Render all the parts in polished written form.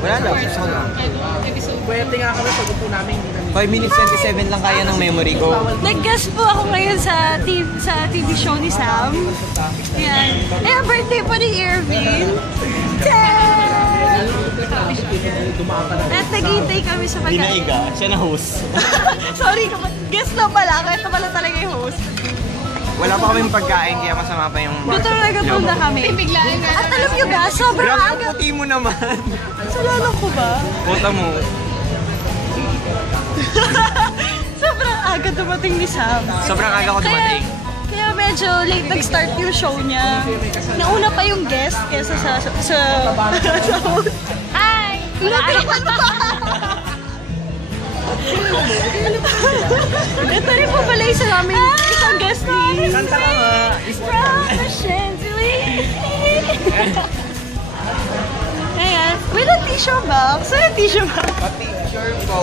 Wala lang, gusto ko lang. Pwede nga kami pag upo namin. 5 minutes 27 lang kaya ng memory ko. Nag-guest po ako ngayon sa TV show ni Sam. Yan. Eh, ang birthday po ni Irvin. At nag-iintay kami sa pagkain. Dinaiga, siya na host. Sorry, guest na pala. Kaya ito pala talaga yung host. Wala pa kaming pagkain, kaya masama pa yung... Gutom na kami. At alam nyo ba, sobrang Grabe, aga. puti mo naman. Salala ko ba? Puta mo. Sobrang aga dumating ni Sam. Sobrang aga ko dumating. Kaya medyo late nag-start yung show niya. Nauna pa yung guest kesa sa host. Hi! Tinatirapan mo ba? Ito rin po pala isa namin isang guest ni Kanta ka nga. From the Chantilly. Ayan. With a tissue box. Saan yung tissue box? Pa-picture ko.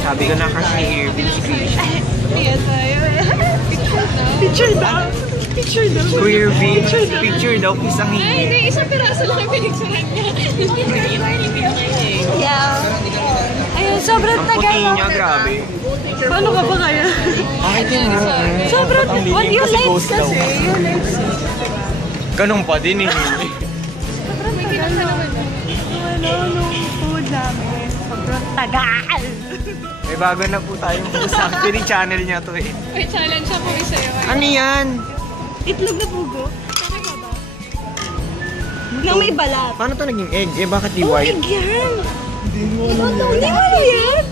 Sabi ko na crush ni Irvin si Krisha. Ayan tayo. Picture daw. Picture daw. Queer beach. Picture daw, isang hindi. Hindi, isang piraso lang yung pinicturean niya. Yeah. Ayun, sobrang Ang tagal. puti niya, grabe. Paano ka ba kaya? Bakit yun? Sobrang, well, yung kasi lights ghost daw. kasi. Yung lights. Ganun pa din eh. Sobrang tagal na. Nung food namin. Sobrang tagal. May bago na po tayong host. Actually, channel niya to eh. May challenge siya po sa'yo. Ano yan? Itlog na pugo. Nang may balat. Paano to naging egg? Eh, bakit di Oh, white? egg yan. Hindi mo alam yan?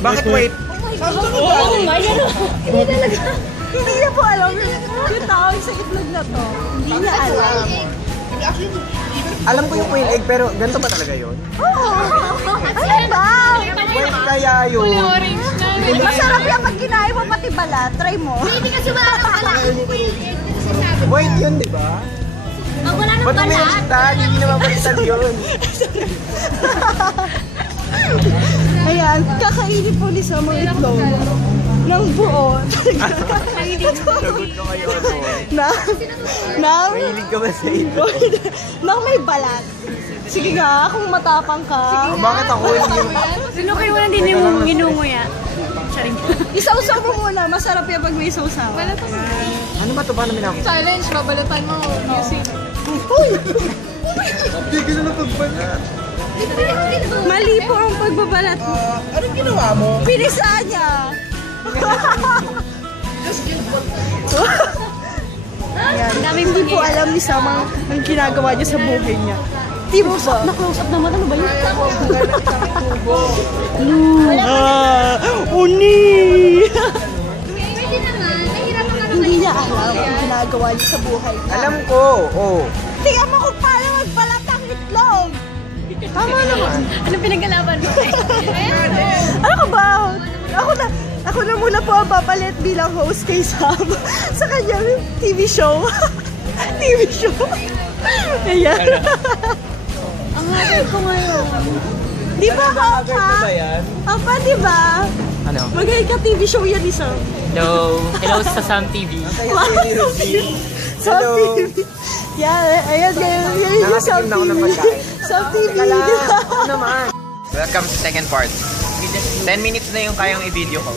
Bakit white? Oo nga, yan o. Hindi talaga. Hindi niya po alam. Yung tawag sa itlog na to. Hindi niya alam. Alam ko yung quail egg, pero ganito ba talaga yun? Oo. Ano ba? White kaya yun. Orange na. Masarap yan pag kinain mo pati balat. Try mo. Hindi kasi wala nang pala. White yun, di ba? Pag wala nang Ba't pala. umilitan? Hindi naman baliktad yun. Ayan, kakainin po ni Sam ang itlog. Ng buo. Sagot ko kayo ano. Mahilig ka ba sa ito? Nang may balat. Sige nga, kung matapang ka. Bakit ako hindi yung... Sino kayo wala din yung ginunguya? Isausaw mo muna. Masarap yan pag may sausaw. Ano ba ito? Paano minakot? Challenge, babalatan mo. Music. Hindi ko na pagbalat. Mali po ang pagbabalat mo. Anong ginawa mo? Pinisa niya. Ayan, hindi po alam ni Sam ang ginagawa niya sa buhay niya. Di ba ba? Na-close up naman. Ano ba yun? Uni! Pwede naman. Nahirapan ka Hindi niya alam ang ginagawa niya sa buhay niya. Alam ko, oh. Tingnan mo kung paano magbalat ang itlog! Tama naman. Anong pinag-alaban mo? Ano ka ba? Ako na muna po ang papalit bilang host kay Sam sa kanyang TV show. TV show. Ayan. Ang happy ko ngayon. Di ba, Papa? yan? Papa, di ba? Ano? Mag-hi ka TV show yan ni Sam. Hello! Hello sa Sam TV. Sam TV. Yan, ayan, yan yung Sam Nakatikim na ako ng TV. pagkain. Sam TV. Kala, ako naman. Welcome sa second part. 10 minutes na yung kayang i-video ko.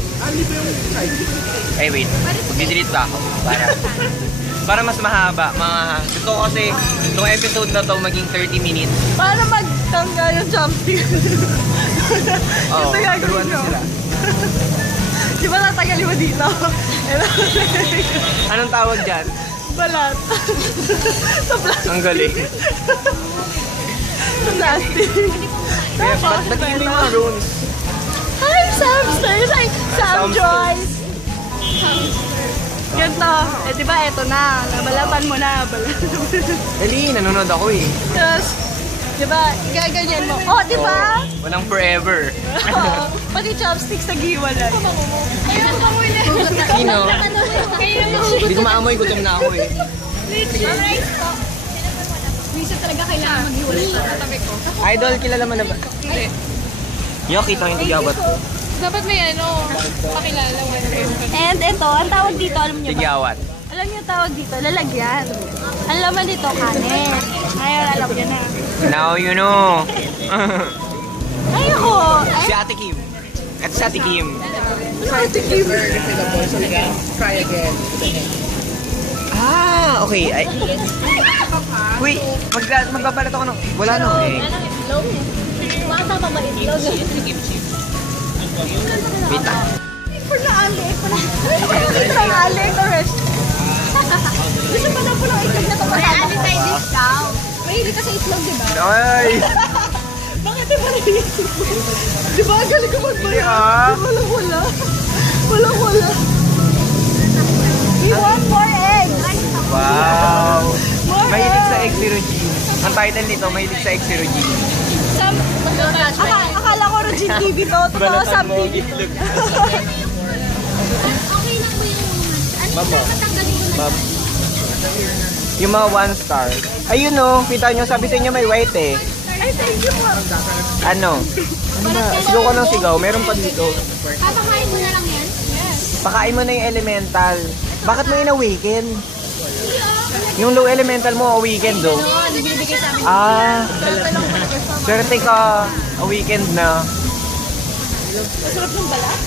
Eh wait, mag-delete pa ako. Para mas mahaba. Gusto ko kasi itong episode na to maging 30 minutes. Paano magtanggal yung jumpstick? Oo, Ito gagawin turuan ko. mo sila. Di ba natagalin mo dito? Anong tawag dyan? Balat. Sa plastic. Ang galing. Sa plastic. Kaya ba't yun yung mga runes? Hi, Samsters! Hi, Sam Samsters. Joyce! Ganto. Eh, di ba, eto na. Nabalatan mo na. Dali, nanonood ako eh. Tapos, di ba, gaganyan mo. Oh, di ba? Walang forever. Oo. Pati chopsticks nag-iwalay. Ayun pa muli. Sino? Kaya mo. Hindi ko maamoy, gutom na ako eh. Alright po. Minsan talaga kailangan maghiwalay sa katabi ko. Idol, kilala mo na ba? Hindi. Yo, kita yung tigyawat ko. Dapat may pakilala mo. And ito, ang tawag dito, alam niyo ba? Tigyawat. Alam niyo ang tawag dito, lalagyan. Ang laman dito, kanin. Ayun, alam niya na. Now you know. Ay, ako. Si Ate Kim. Ito si Ate Kim. Refillable. So, try again. Ah, okay. Ay. Uy, magbabalat ako ng... Wala nang egg. Itlog. Mata pa ba itlog? Wait lang. For na alik. For na alik. The rest. Gusto pa na po ng itlog na May tumatama. alit tayo discount. Mahilig ka sa itlog, di ba? Ay! Bakit di ba naisip mo? Di ba ang galing ko magbayad? ah. Walang-wala. Walang-wala. We want more eggs. Wow! More Mahilig sa eggs. egg si Regine. Ang title nito, Mahilig sa egg si Regine. Akala ko Regine TV to. Totoo something. itlog. Okay lang po yung... Ano na matanggalin ko na? Yung mga 1 star. Ayun o, kita nyo, sabi sa inyo may white eh. Ay, thank you po. Ano? Ano ba? Sigaw ka ng sigaw, meron pa dito. Papakain mo na lang yan? Yes. Pakain mo na yung elemental. Bakit mo in-awaken? Yung low elemental mo, awaken do. Bibigay sa amin. Ah, swerte ka. Awaken na. Masarap ng balat.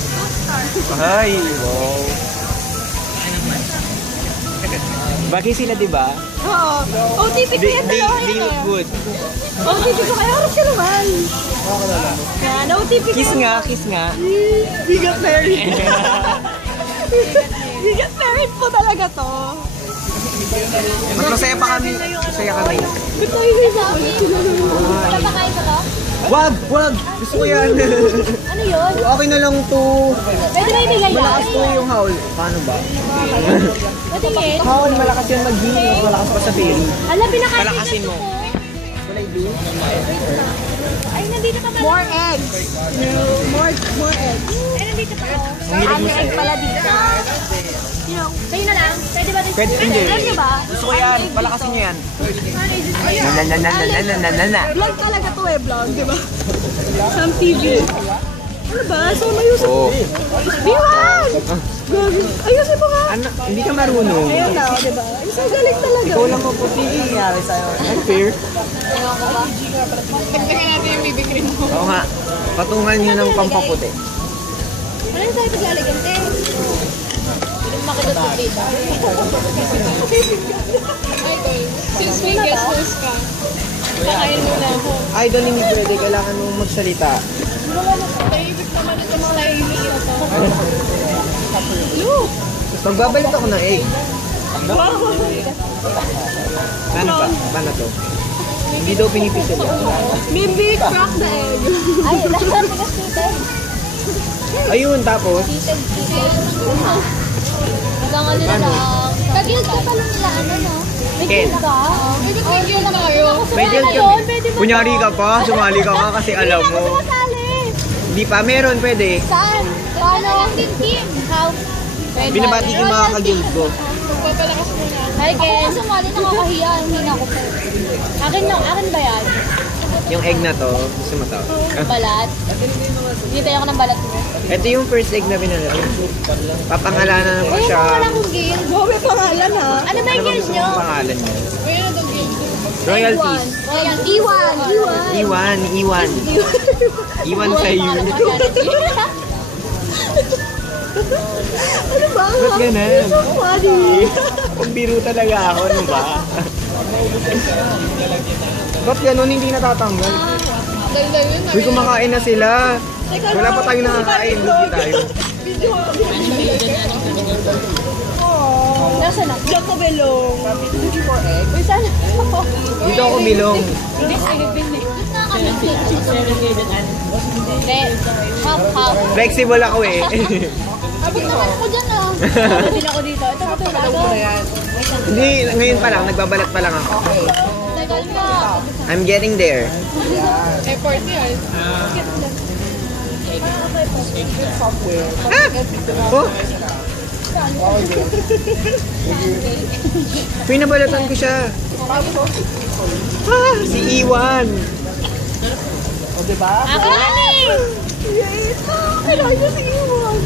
Ay, wow. Bagay sila, di ba? Oo. OTP ko yan dalawa They yun look eh. good. OTP ko kaya harap ka naman. Yan, OTP ko. Kiss nga, kiss nga. We got married. We got married po talaga to. Mas masaya pa kami. Masaya kami. Ba't tayo na isa ulit sila naman? Papakain ko to? Wag! Wag! Gusto ko yan. Ano yun? Okay na lang to. Pwede na ibigay yan? Malakas po yung howl. Paano ba? Patingin. Howl, malakas yun mag-heal. Mas malakas pa sa theory. Alam, pinakain Palakasin mo. Ay, nandito ka pala. More eggs. No, more eggs. Ay, nandito pa ako. Ang egg pala dito. Kayo na lang. Pwede ba? Pwede, hindi. Alam niyo ba? Gusto ko yan. Palakasin nyo yan. Na. Vlog talaga to eh, vlog, di ba? Sam TV. Ano ba? So, mayusip. Oo. Biwan! Gagi. Ayusin mo nga. Ano? Hindi ka marunong. Ayun na, di ba? Isang galing talaga. Ikaw lang maputi. Nangyari sa'yo. Unfair. Tagdagan natin yung BB cream mo. Oo nga. Patungan nyo ng pampaputi. Ano yung tayo paglalagyan, te? Yung makidot dito. Okay. Since may guest host ka, pakain mo na ako. Idol, hindi pwede. Kailangan mong magsalita. Tahimik naman itong slimy na to. Magbabalit ako ng egg. Ano ba? Paano to? Hindi daw pinipisil yan. Maybe crack the egg. Ay, nasa tigas-tigas. Ayun, tapos. Hanggang ano na lang. Kag-guild ka pala nila, ano no? May Ken. guild ka? May guild tayo. May guild kami. Kunyari ka pa, sumali ka nga kasi alam mo. Sali. Hindi pa, meron, pwede. Saan? Paano? Team. How? Binabati ko yung mga ka-guild ko. Papalakas mo na. Hi, Ken. Ako sumali, nakakahiya. Hindi na ako po. Akin ba yan? Yung egg na to, gusto mo to? Balat? Hindi tayo ako ng balat mo. Ito yung first egg na binala. Papangalanan ko Uy, siya. wala akong guild. Go, may pangalan ha. Ano ba yung guild nyo? Ang pangalan niya? Uy, ano itong guild? Royalties. Iwan. Iwan. Iwan sa iyo. Ano ba? Ba't ganun? So funny. Pagbiro talaga ako, ano ba? Ba't ganun hindi natatanggal? Uy, kumakain na sila. Wala pa tayong nakakain, hindi tayo. Nasa na? Diyan ko belong. Uy, sana. Dito ako bilong. Hap. Flexible ako eh. Abot naman ako dyan ah. Hindi ako dito. Ito ko ito. Hindi, ngayon pa lang, nagbabalat pa lang ako. Tagal pa. I'm getting there. Effort yan. Oh! Pinabalatan ko siya. Ah, si Iwan. O, diba? Ako na ni! Kailangan niya si Iwan.